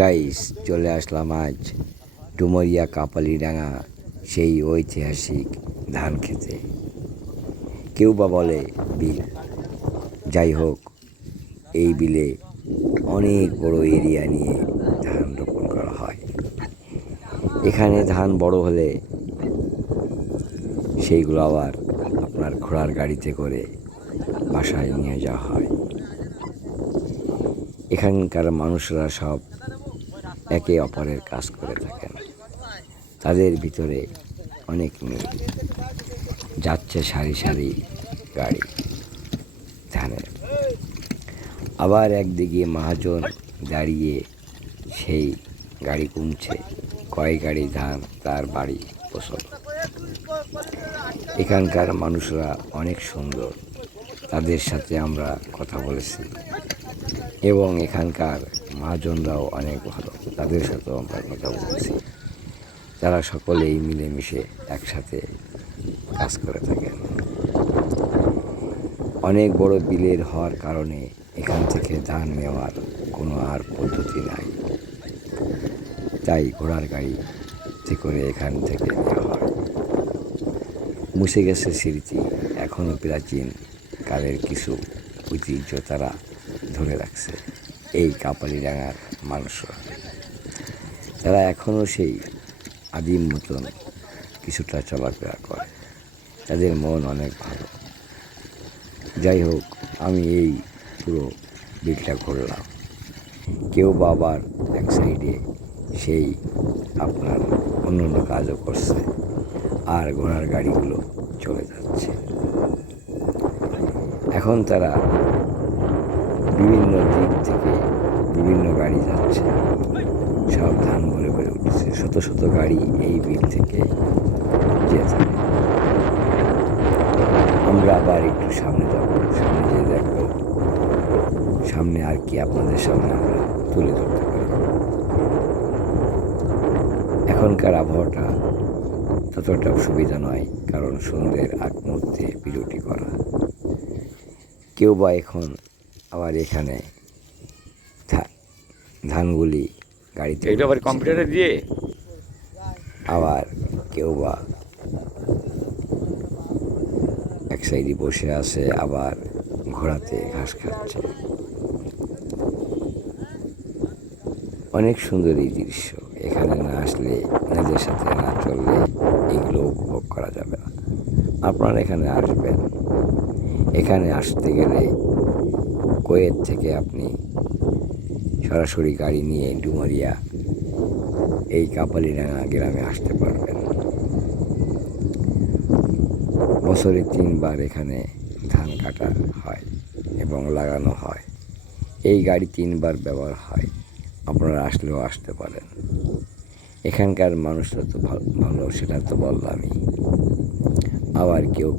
Guys, চলে আসলাম আজ ডুমুরিয়া কাপালিডাঙ্গা সেই ঐতিহাসিক ধান খেতে। কেউ বা বলে বিল। যাই হোক, এই বিলে অনেক বড় এরিয়া নিয়ে ধান রোপণ করা হয়। এখানে ধান বড় হলে সেইগুলো আবার আপনার ঘোড়ার গাড়িতে করে বাসায় নিয়ে যাওয়া হয়। এখানকার মানুষরা সব একে অপরের কাজ করে থাকেন। তাদের ভিতরে অনেক মেয়ে যাচ্ছে সারি সারি গাড়ি ধানের। আবার একদিকে মহাজন দাঁড়িয়ে সেই গাড়ি কমছে, কয় গাড়ি ধান তার বাড়ি পৌঁছল। এখানকার মানুষরা অনেক সুন্দর, তাদের সাথে আমরা কথা বলেছি এবং এখানকার মহাজনরাও অনেক ভালো, তাদের সাথেও আমরা কথা বলেছি। তারা সকলেই মিলেমিশে একসাথে কাজ করে থাকেন। অনেক বড় বিলের হওয়ার কারণে এখান থেকে ধান নেওয়ার কোনো আর পদ্ধতি নাই, তাই ঘোড়ার গাড়িতে করে এখান থেকে নেওয়া হয়। মুছে গেছে স্মৃতি, এখনও প্রাচীন কালের কিছু ঐতিহ্য তারা ধরে রাখছে এই কাপালিডাঙ্গার মানুষরা। তারা এখনও সেই আদিম মতন কিছুটা চলাফেরা করে, তাদের মন অনেক ভালো। যাই হোক, আমি এই পুরো বিলটা ঘুরলাম। কেউ বা আবার এক সাইডে সেই আপনার অন্য কাজও করছে, আর ঘোড়ার গাড়িগুলো চলে যাচ্ছে। এখন তারা বিভিন্ন দিক থেকে বিভিন্ন গাড়ি যাচ্ছে, সব ধান ভরে ভরে উঠছে। শত শত গাড়ি এই বিল থেকে যেতে। আমরা আবার একটু সামনে যাব, সামনে যেয়ে দেখবো সামনে আর কি আপনাদের সামনে আমরা তুলে ধরতে পারি। এখনকার আবহাওয়াটা ততটা সুবিধা নয়, কারণ সন্ধ্যের আগ মুহূর্তে ভিডিওটি করা। কেউ বা এখন আবার এখানে ধানগুলি গাড়িতে আবার কম্পিউটারে দিয়ে, আবার কেউ বা এক সাইডে বসে আছে, আবার ঘোড়াতে ঘাস খাচ্ছে। অনেক সুন্দর এই দৃশ্য। এখানে না আসলে, নিজের সাথে না চললে এগুলো উপভোগ করা যাবে না। আপনারা এখানে আসবেন। এখানে আসতে গেলে কুয়েত থেকে আপনি সরাসরি গাড়ি নিয়ে ডুমুরিয়া এই কাপালিডাঙ্গা গ্রামে আসতে পারবেন। বছরে 3 বার এখানে ধান কাটা হয় এবং লাগানো হয়। এই গাড়ি 3 বার ব্যবহার হয়, আপনারা আসলেও আসতে পারেন। এখানকার মানুষরা তো ভালো, সেটা তো বললামই। আবার কেউ